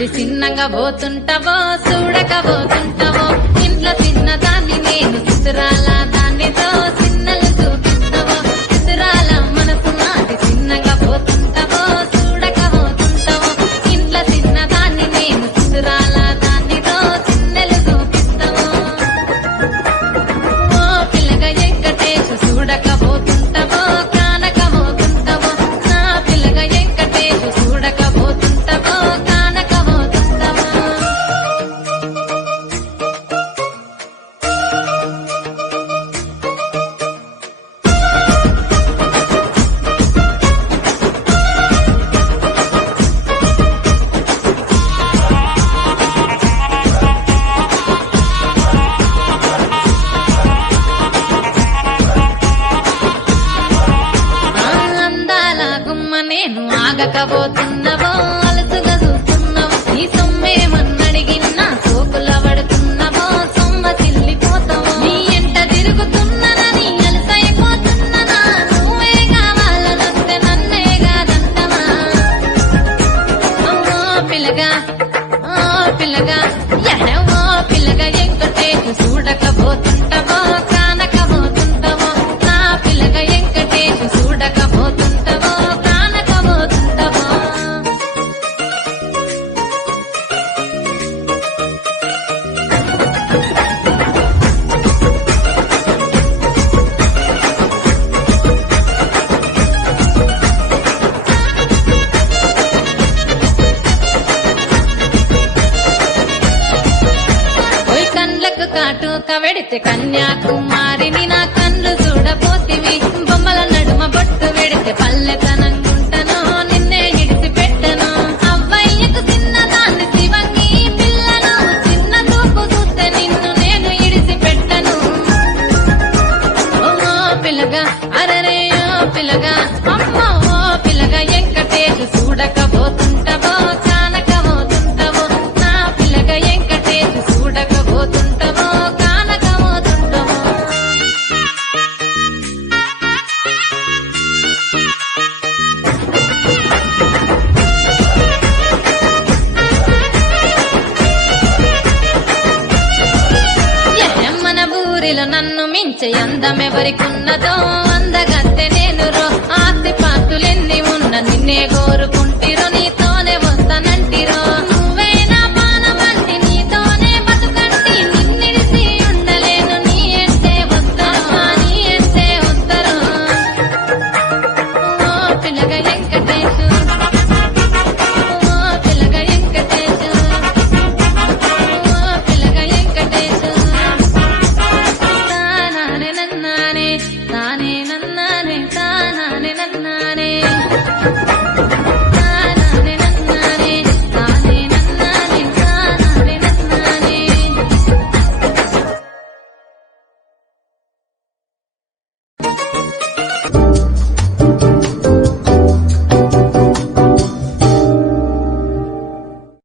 నాది చిన్నగా పోతుంటావో చూడకపోతుంటావో ఇంట్లో చిన్న దాన్ని నేను చిత్రాల దానితో చిన్నలు చూపిస్తావో చిత్రాల మనసు నాది చిన్నగా పోతుంటావో చూడకపోతుంటావో ఇంట్లో చిన్న దాన్ని నేను చిత్రాల దానితో చిన్నలు చూపిస్తావో ఓ పిల్లగా వెంకటేశు చూడకపోతుంటావో కానకపోతుంటావో నా పిల్లగా వెంకటేశు చూడకపోతుంటావో కానకపోతుంటావో అందాల గుమ్మ నేను ఆగకపోతున్నవో అలసుగా చూస్తున్నావో నీ సొమ్మేమన్నడిగిన్నా సోకుల పడుతున్నవో సొమ్మ చిల్లిపోతావో నీ ఎంట తిరుగుతున్ననని అలసైపోతున్ననా నువ్వే కావాలనొస్తే నన్నే కాదంటవా ఓ పిల్లగా ఎడవో పిల్లగా వెంకటేశు చూడకపోతుంటావో కానకపోతుంటావో నా పిల్లగా వెంకటేశు చూడకపోతుంటావో కానకపోతుంటావో ఓయ్ కండ్లకు కాటుక వెడితే కన్యాకుమారిని నా కన్ను చూడపోతివి బొమ్మల నడుమ బొట్టు వెడితే పల్లెతనంగుంటను నిన్నే ఇడిసి పెట్టను అవ్వయ్యకు చిన్నదాన్ని శివంగి పిల్లను చిన్న చూపు చూస్తే నిన్ను నేను ఇడిసి పెట్టను ఓ పిల్లగా అరరే ఓ పిల్లగా అమ్మో ఓ పిల్లగా వెంకటేశు చూడకపోతుంటావో కానకపోతుంటావో నా పిల్లగా వెంకటేశు చూడకపోతుంటావో కానకపోతుంటావో మన ఊరిలో నన్ను మించే అందమెవరికున్నదో